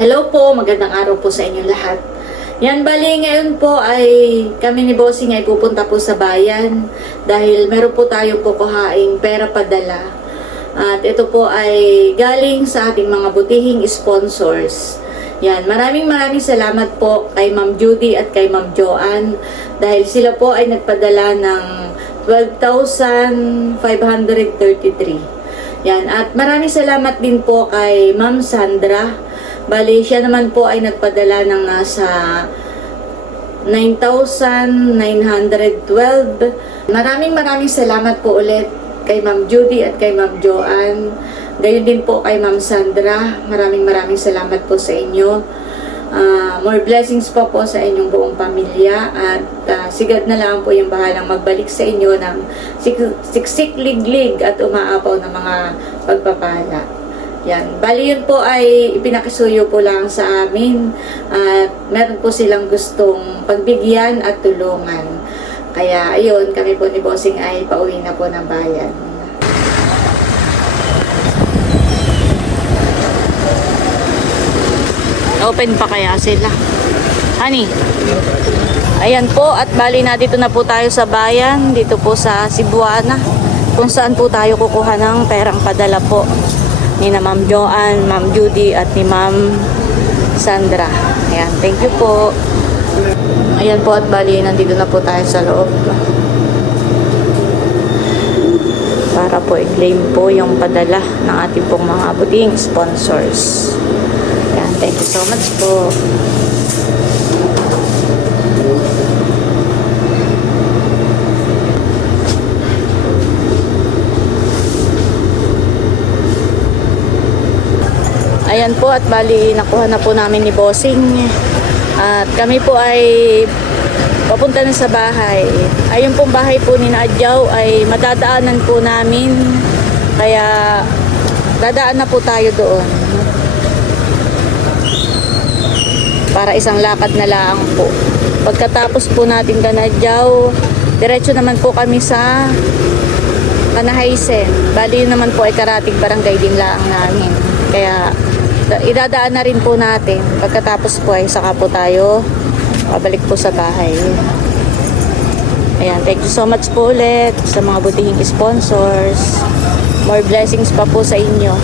Hello po, magandang araw po sa inyo lahat. Yan, bali ngayon po ay kami ni Bossing ay pupunta po sa bayan dahil meron po tayo kukuhaing pera padala. At ito po ay galing sa ating mga butihing sponsors. Yan, maraming maraming salamat po kay Ma'am Judy at kay Ma'am Joanne dahil sila po ay nagpadala ng 12,533. Yan, at maraming salamat din po kay Ma'am Sandra. Bali, siya naman po ay nagpadala ng nasa 9,912. Maraming maraming salamat po ulit kay Ma'am Judy at kay Ma'am Joanne. Gayon din po kay Ma'am Sandra. Maraming maraming salamat po sa inyo. Ah, more blessings po po sa inyong buong pamilya at ah, sigad na lang po yung bahalang magbalik sa inyo ng sik- siksik liglig at umaapaw na mga pagpapala. Yan. Bali yun po ay ipinakisuyo po lang sa amin at meron po silang gustong pagbigyan at tulungan. Kaya ayun, kami po ni Bossing ay pauwi na po ng bayan. Open pa kaya sila? Honey? Ayan po, at bali na dito na po tayo sa bayan, dito po sa Cebuana, kung saan po tayo kukuha ng perang padala po ni na Ma'am Joanne, Ma'am Judy at ni Ma'am Sandra. Ayan, thank you po. Ayan po at bali, nandito na po tayo sa loob. Para po i-claim po yung padala ng ating pong mga buting sponsors. Ayan, thank you so much po. Ayan po at bali nakuha na po namin ni Bossing. At kami po ay papunta na sa bahay. Ayun pong bahay po ni Nadjaw ay madadaanan po namin. Kaya dadaan na po tayo doon. Para isang lakad na lang po. Pagkatapos po natin ganadyaw, diretso naman po kami sa Kanahaysen. Bali naman po ay karating barangay din lang namin. Kaya idadaan na rin po natin. Pagkatapos po ay saka po tayo pabalik po sa bahay. Ayan, thank you so much po ulit sa mga butihing sponsors. More blessings pa po sa inyo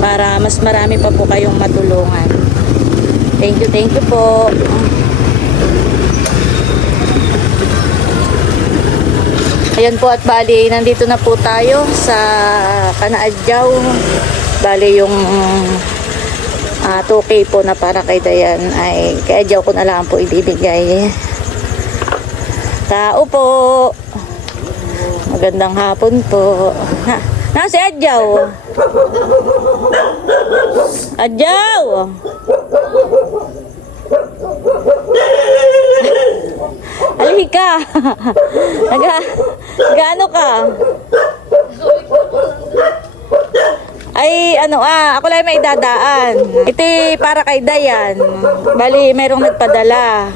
para mas marami pa po kayong matulungan. Thank you, thank you po. Ayan po at bali, nandito na po tayo sa Kanaadyaw. Bali yung uh, 2K po na para kay Dayan ay kay Adyaw ko na lang po ibibigay. Tao po. Magandang hapon po. Na, na si Adyaw. Adyaw! Halika. Naga, gaano ka? Ay, ano ah, ako lang may dadaan. Ito eh, para kay Dayan. Bali, merong nagpadala.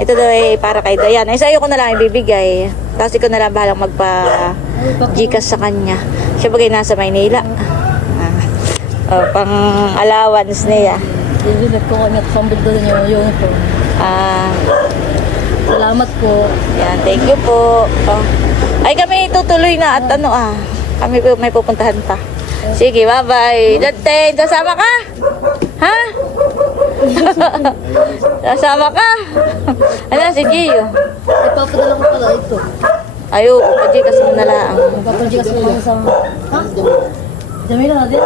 Ito daw ay para kay Dayan. Ay, sa'yo ko na lang ibibigay. Tapos ikaw na lang bahalang magpa Gcash sa kanya. Siya bagay nasa Maynila. Ah. Oh, pang allowance niya. Hindi nagkuha niya pambod doon yung uniform. Ah, Salamat po. yan, thank you po. Oh. Ay, kami tutuloy na at ano ah. Kami po may pupuntahan pa. Sige, bye-bye. Dante, sasama ka? Ha? sasama ka? Ano, si Gio? Ipapadala ko pala ito. Ay, oo, pwede kasi na lang. Ipapadala ko naman sa... Ha? Jamila, din?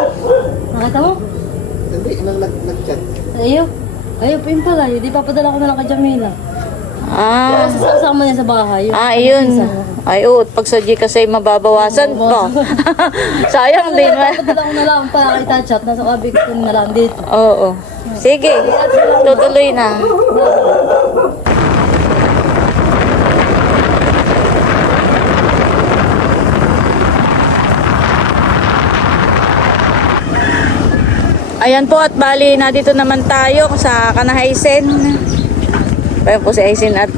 Nakita mo? Hindi, nag-chat. Ayaw. Ayaw pa yun pala. Hindi papadala ko na lang kay Jamila. Ah, Kasi kasama niya sa bahay. Ah, yun. Ay, oo, pag sa kasi mababawasan pa. Sayang din. ma. Papadala ko na lang pala kay Tachat. Nasa kabig ko na lang dito. Oo. Sige, tutuloy na. Ayan po at bali na dito naman tayo sa Kanahaysen. Ayan po si Aisin at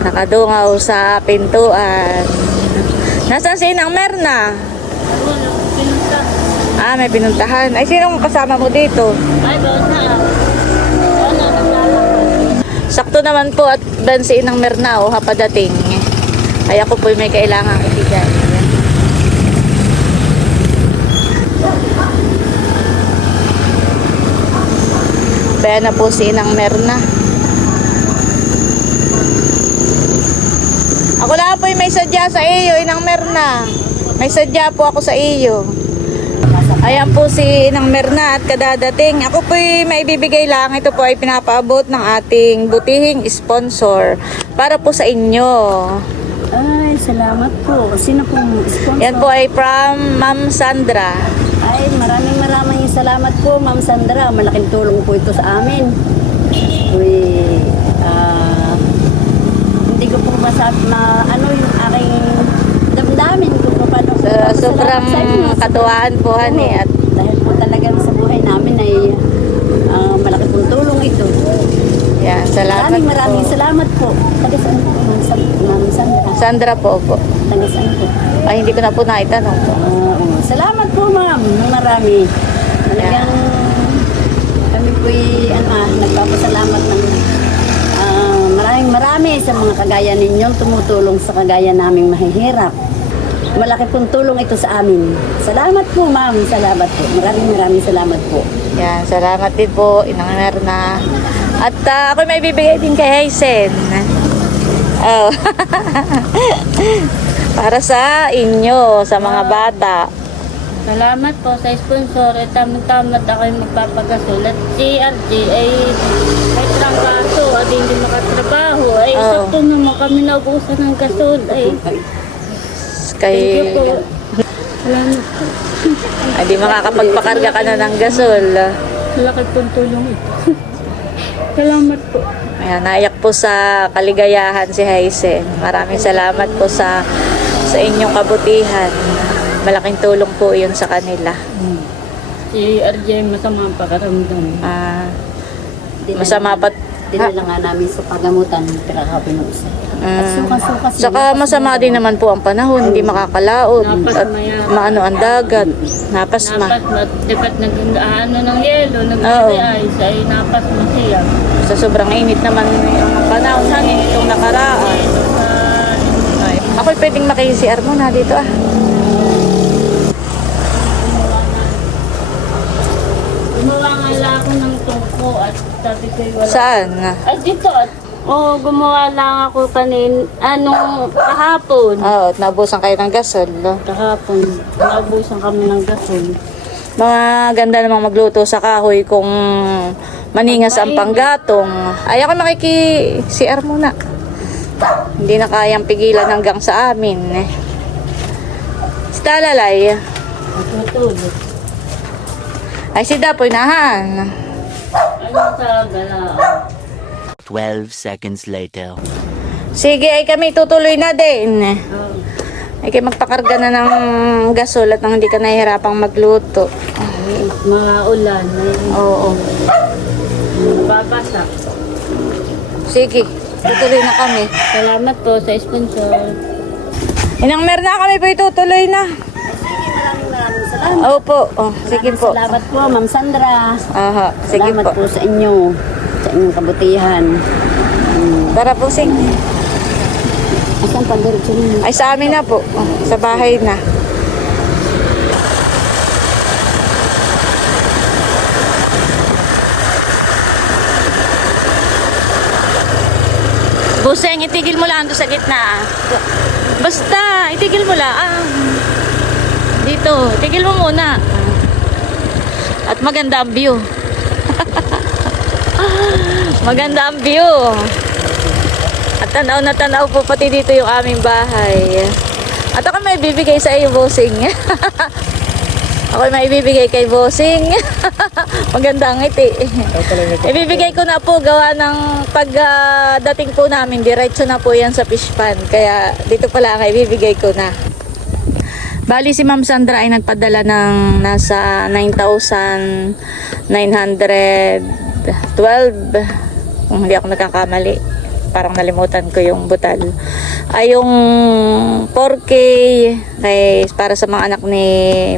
nakadungaw sa pintuan. Nasaan si Inang Merna? Ah, may pinuntahan. Ay, sinong kasama mo dito? Ay, na. Sakto naman po at bansiin ng Mernao hapadating. Ay ako po may kailangan ibigay. Kaya na po si Inang Merna. Ako lang po may sadya sa iyo, Inang Merna. May sadya po ako sa iyo. Ayan po si Inang Merna at kadadating. Ako po may bibigay lang. Ito po ay pinapaabot ng ating butihing sponsor para po sa inyo. Ay, salamat po. Sino pong sponsor? Yan po ay from Ma'am Sandra. Ay, maraming maraming salamat po, Ma'am Sandra. Malaking tulong po ito sa amin. Uy, ah, hindi ko po masabi na ano yung aking damdamin ko po paano. So, sobrang katuwaan po. Oo. At dahil po talagang sa buhay namin ay ah, malaki pong tulong ito. yan, salamat Maraming maraming po. salamat po. Taga saan po, Ma'am San- Ma'am Sandra? Sandra po po. Taga saan po? Ay, hindi ko na po naitanong po. Ah, oo. salamat po, ma'am. Marami. Talagang kami po ano, ah, nagpapasalamat ng ah, maraming marami sa mga kagaya ninyong tumutulong sa kagaya naming mahihirap. Malaki pong tulong ito sa amin. Salamat po, ma'am. Salamat po. Maraming maraming salamat po. Yan, salamat din po, Inang Merna. At ah, ako may bibigay din kay Haisen. Oh. para sa inyo, sa mga bata. Salamat po sa sponsor. Eh, tamad-tamad ako yung magpapagasol. At si RJ ay may trangkaso at hindi makatrabaho. Ay, Oo. sakto naman kami nag-uusap ng gasol. Ay, Kay, thank you po. Salamat po. ay di makakapagpakarga ka na ng gasol. Malaki pong tulong ito. Salamat po. Ayan, naiyak po sa kaligayahan si Haisen. Maraming salamat po sa sa inyong kabutihan. Malaking tulong po yun sa kanila. Si RJ masama ang pakaramdam. Ah, masama pa. Dinala nga namin sa pagamutan ng pinakapinusa. At Mm. suka-suka. Saka masama din naman po ang panahon, hindi makakalaot at Napasmaya. maano ang dagat, napasma. Napas, dapat naging ano ng yelo, Oo. nag-ice ay napas mo siya. Sa sobrang init naman yung panahon hangin itong nakaraan. Sa Ay, ako pwedeng makisi-CR muna dito ah. Gumawa nga lang ako ng tungko at sabi ko wala. Saan? Ay, dito. at- Oo, gumawa lang ako kanin, anong kahapon. Oo, at naubusan kayo ng gasol. no? Kahapon, naubusan kami ng gasol. Mga ganda namang magluto sa kahoy kung maningas ang panggatong. Ay, ako makiki-CR muna. Hindi na kayang pigilan hanggang sa amin. eh. Si Talalay. Natutulog. Ay, si Dapoy nahan. Sa galaan. 12 seconds later. Sige, ay kami tutuloy na din. Ay kayo magpakarga na ng gasol at nang hindi ka nahihirapang magluto. Mga ulan, may Oo. babasa. Sige, tutuloy na kami. Salamat po sa sponsor. Inang mer na kami po itutuloy na. Maraming salamat. Opo, oh, sige po. Salamat po, Ma'am Sandra. Aha, sige Salamat po. po. sa inyo, sa inyong kabutihan. Hmm. Tara po, sing. Asan pa diretso ninyo? Ay, sa amin na po. Oh, sa bahay na. Buseng, itigil mo lang doon sa gitna. ah. Basta, itigil mo lang. Ah. Dito, itigil mo muna. At maganda ang view. maganda ang view. At tanaw na tanaw po pati dito yung aming bahay. At ako may bibigay sa iyo, bossing. ako may bibigay kay bossing. Maganda ang ngiti. Ibibigay ko na po gawa ng pagdating po namin, diretso na po yan sa fish pan. Kaya dito pala ang ibibigay ko na. Bali si Ma'am Sandra ay nagpadala ng nasa 9,912 kung hindi ako nagkakamali. parang nalimutan ko yung butal. Ay yung 4K kay para sa mga anak ni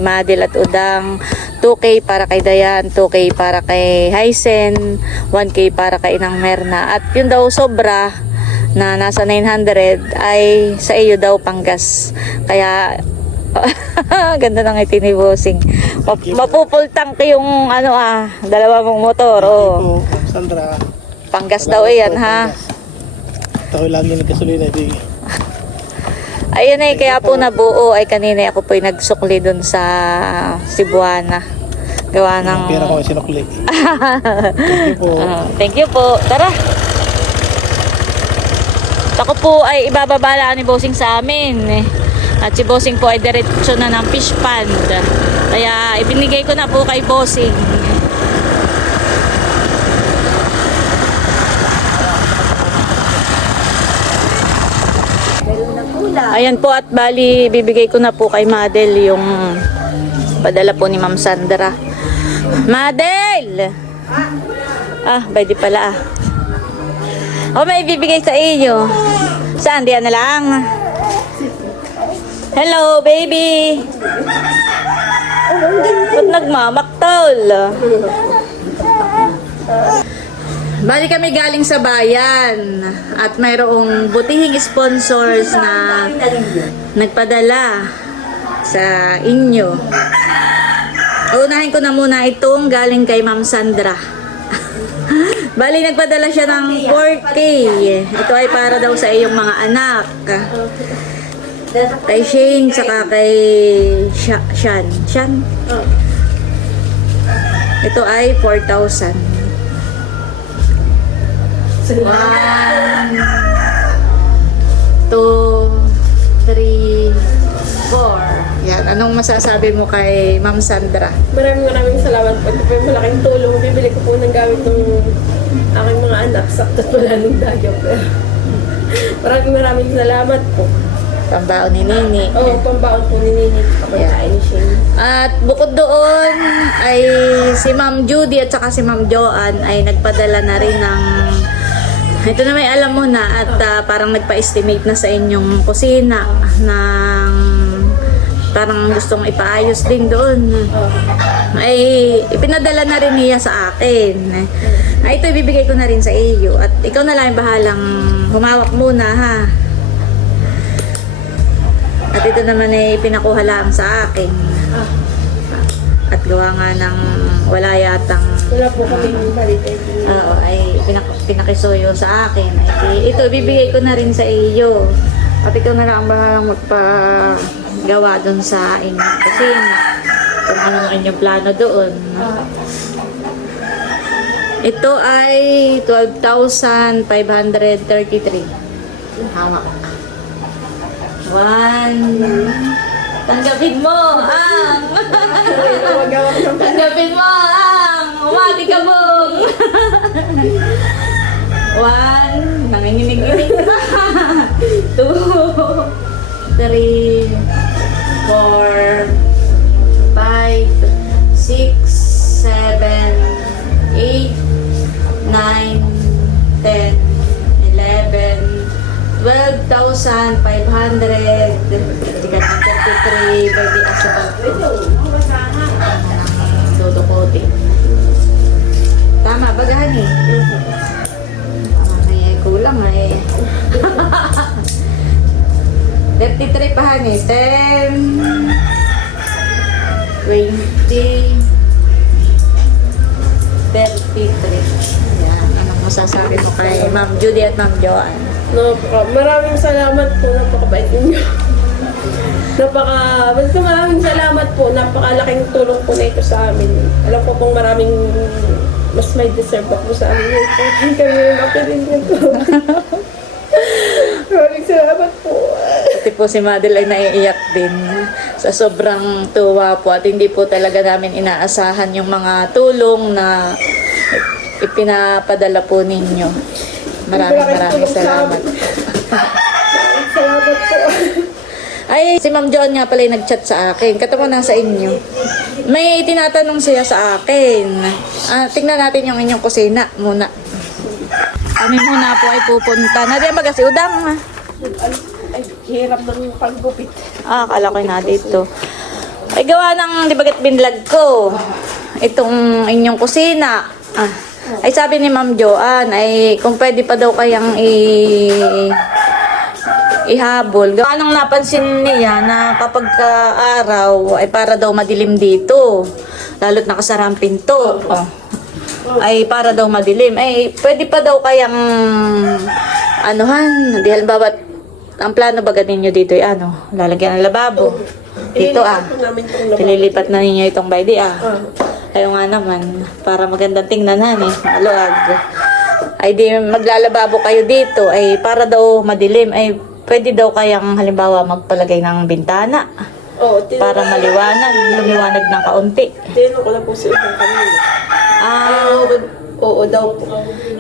Madil at Udang, 2K para kay Dayan, 2K para kay Hysen, 1K para kay Inang Merna. At yun daw sobra na nasa 900 ay sa iyo daw panggas. Kaya ganda ng ngiti ni Bossing. Map- mapupultang ko yung ano ah, dalawa mong motor. Oh. Po, Sandra. Panggas daw iyan ha. Ako lagi nagkasulina. Di. Ayun eh, kaya po nabuo ay kanina ako po nagsukli dun sa Cebuana. Gawa ng... Pera ko ay sinukli. Thank you po. Ah, thank you po. Tara. Ako po ay ibababala ni Bossing sa amin. eh. At si Bossing po ay diretso na ng fish pond. Kaya ibinigay ko na po kay Bossing. Ayan po at bali bibigay ko na po kay Madel yung padala po ni Ma'am Sandra. Madel! Ah, di pala ah. O may bibigay sa iyo. Saan? Diyan na lang. Hello, baby! Ba't nagmamaktol? Bali kami galing sa bayan at mayroong butihing sponsors na nagpadala sa inyo. Unahin ko na muna itong galing kay Ma'am Sandra. Bali, nagpadala siya ng 4K. Ito ay para daw sa iyong mga anak. Kay Shane, saka kay Sha- Shan. Shan? Ito ay 4,000. One, two, three, four. Yan. Anong masasabi mo kay Ma'am Sandra? Maraming maraming salamat po. Ito po yung malaking tulong. Bibili ko po ng gamit ng aking mga anak. Sakto wala nung diaper. maraming maraming salamat po. Pambao ni Nini. Oo, oh, pambaon po ni Nini. Kapagkain ni Shane. At bukod doon ay si Ma'am Judy at saka si Ma'am Joanne ay nagpadala na rin ng ito na may alam mo na at ah, parang nagpa-estimate na sa inyong kusina ng parang gustong ipaayos din doon. Ay ipinadala na rin niya sa akin. Ay ito ibibigay ko na rin sa iyo at ikaw na lang bahalang humawak muna ha. At ito naman ay pinakuha lang sa akin. At gawa nga ng wala yatang Wala po kami balitin. Oo, ay pinak pinakisuyo sa akin. Ay, ito, ibibigay ko na rin sa iyo. At ikaw na lang ang bahalang magpagawa doon sa inyong kusina. Kung ano ang inyong plano doon. Ito ay 12,533. Hawak. One. Tanggapin mo ang Tanggapin mo ang umati ka bong. One. Nanginginig-inig pa. Two. Three. Four. Five. Six. Seven. Eight. Nine. Ten. Eleven. 12,500 tama bagahan eh ay kulang eh 33 pa han eh 10 20 33 yan anong masasabi mo kay Ma'am Judy at Ma'am Joanne No, po. maraming salamat po. Napakabait ninyo. Napaka, basta maraming salamat po. Napakalaking tulong po na ito sa amin. Alam ko pong maraming mas may deserve pa po sa amin. Yun po, hindi kami mapirin nito. maraming salamat po. Pati po si Madel ay naiiyak din sa sobrang tuwa po at hindi po talaga namin inaasahan yung mga tulong na ipinapadala po ninyo. Maraming maraming salamat. Ay, si Ma'am John nga pala yung nag-chat sa akin. Katawa na sa inyo. May tinatanong siya sa akin. Ah, tingnan natin yung inyong kusina muna. Kami muna po ay pupunta. Na di ba kasi udang? Ay, hirap ng paggupit. Ah, akala ko na dito. Ay gawa ng di bagat binlag ko. Itong inyong kusina. Ah. Ay sabi ni Ma'am Joanne ay kung pwede pa daw kayang i ihabol. Gawa nang napansin niya na kapag ka araw ay para daw madilim dito. Lalo't nakasara ang pinto. Oh. Ay para daw madilim. Ay pwede pa daw kayang anuhan. Di halimbawa ang plano ba ninyo dito ay ano? Lalagyan ng lababo. Dito ah. Ililipat po namin itong lababo. Pililipat na ninyo itong baydi ah. Ayaw nga naman. Para magandang tingnan han eh. Maluag. Ay di maglalababo kayo dito. Ay para daw madilim. Ay pwede daw kayang halimbawa magpalagay ng bintana. Oo, tin- Para maliwanag. Lumiwanag ng kaunti. tinanong ko lang po sa ibang kanina. Ah, Oo, oo daw po.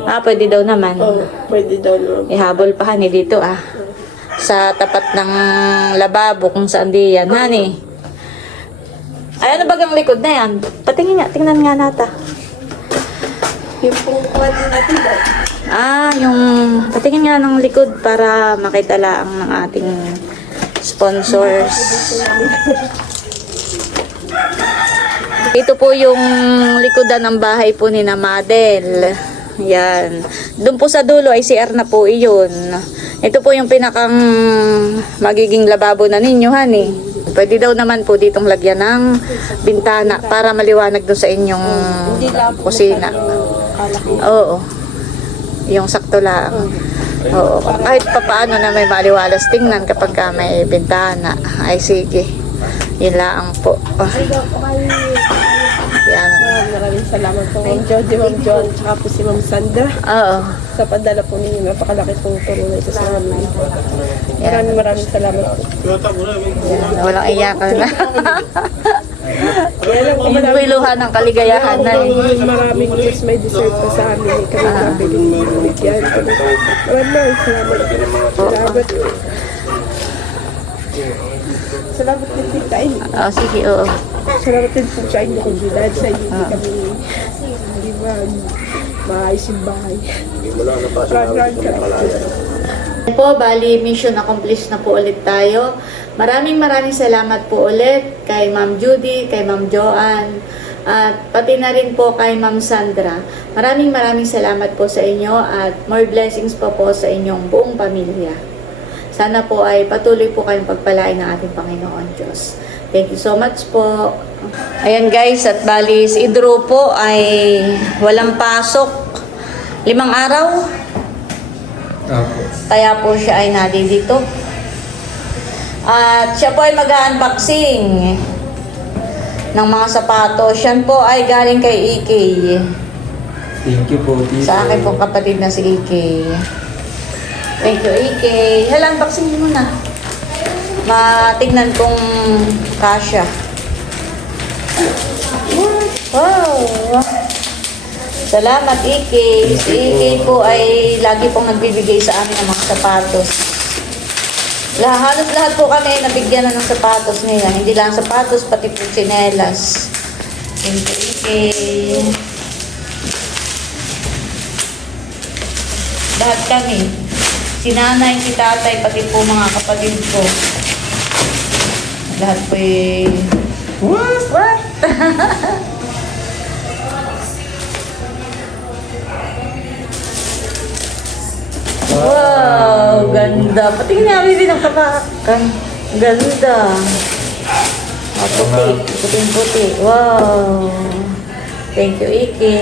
ah pwede daw naman. Oo, pwede daw naman. Ihabol pa hani dito ah. Sa tapat ng lababo kung saan di yan. Hani. Ay, ano bagang likod na yan? Patingin nga, tingnan nga nata. Yung pong kwan natin daw. Ah, yung patingin nga ng likod para makita lang ng ating sponsors. Ito po yung likodan ng bahay po ni na Madel. Yan. Doon po sa dulo ay CR na po iyon. Ito po yung pinakang magiging lababo na ninyo, honey. Pwede daw naman po ditong lagyan ng bintana para maliwanag doon sa inyong kusina. Oo. Yung sakto lang. Oo. Kahit papaano na may maliwalas tingnan kapag ka may bintana. Ay sige. Yun lang po. Ah. Yan. Maraming maraming salamat po Ma'am Jody, Ma'am John, tsaka po si Ma'am Sandra Oo. sa padala po ninyo. Napakalaki pong tulong na ito sa amin. Maraming maraming salamat po. Yan. Walang iyakan na. Yun po iluhan ng kaligayahan na eh. maraming Diyos may deserve pa sa amin. eh. Kami Ah. bigyan. Maraming salamat. Salamat. Salamat din po sa inyo. Oh, sige, oo. Salamat din po sa inyo kung dahil sa inyo hindi kami hindi ba maayos yung bahay. Maraming salamat. Po, bali, mission accomplished na po ulit tayo. Maraming maraming salamat po ulit kay Ma'am Judy, kay Ma'am Joanne, at pati na rin po kay Ma'am Sandra. Maraming maraming salamat po sa inyo at more blessings po po sa inyong buong pamilya. Sana po ay patuloy po kayong pagpalain ng ating Panginoon Diyos. Thank you so much po. Ayan guys, at bali si Idro po ay walang pasok. Limang araw. Kaya po siya ay nandito. At siya po ay mag-unboxing ng mga sapatos. Siya po ay galing kay EK. Thank you po, tito. Sa akin pong kapatid na si EK. Thank you, EK. Hala, unboxing mo na. Matignan kong kasya. Wow! Salamat, EK. Si EK po ay lagi pong nagbibigay sa amin ng mga sapatos. Lahat, halos lahat po kami nabigyan na ng sapatos nila. Hindi lang sapatos, pati po tsinelas. Thank you, EK. Lahat kami. Si nanay, si tatay, pati po mga kapatid ko. Lahat po eh... What? What? wow, ganda. Pati nga din ang kapakan. Ganda. Oh, puti. Puting puti. Wow. Thank you, Iki.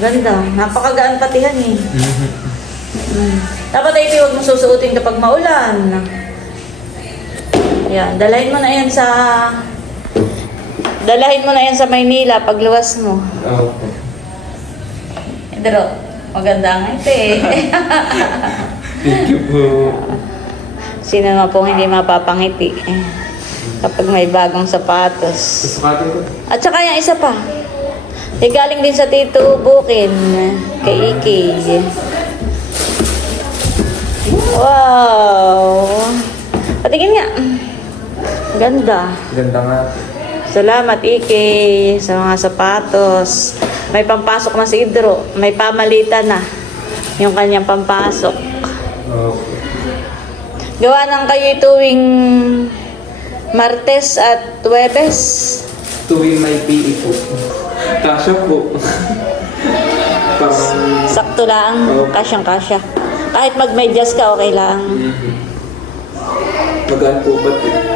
Ganda. Napakagaan patihan eh. Mm. Dapat ay huwag mo susuotin kapag maulan. Yan. Dalahin mo na yan sa... Dalahin mo na yan sa Maynila pagluwas mo. Opo. Pero, maganda nga ito eh. Thank you po. Sino naman pong hindi mapapangiti eh. Kapag may bagong sapatos. Ko. At saka yung isa pa. Eh, galing din sa Tito Bukin. Kay Iki. Wow! Patingin nga. Ganda. Ganda nga. Salamat, Ike, sa mga sapatos. May pampasok na si Idro. May pamalitan na yung kanyang pampasok. Gawa ng kayo tuwing Martes at Webes. Tuwing may PE po. Kasya po. Parang... Sakto lang, Opo. kasyang-kasya. Kahit mag-medyas ka, okay lang. Magaan po ba ito?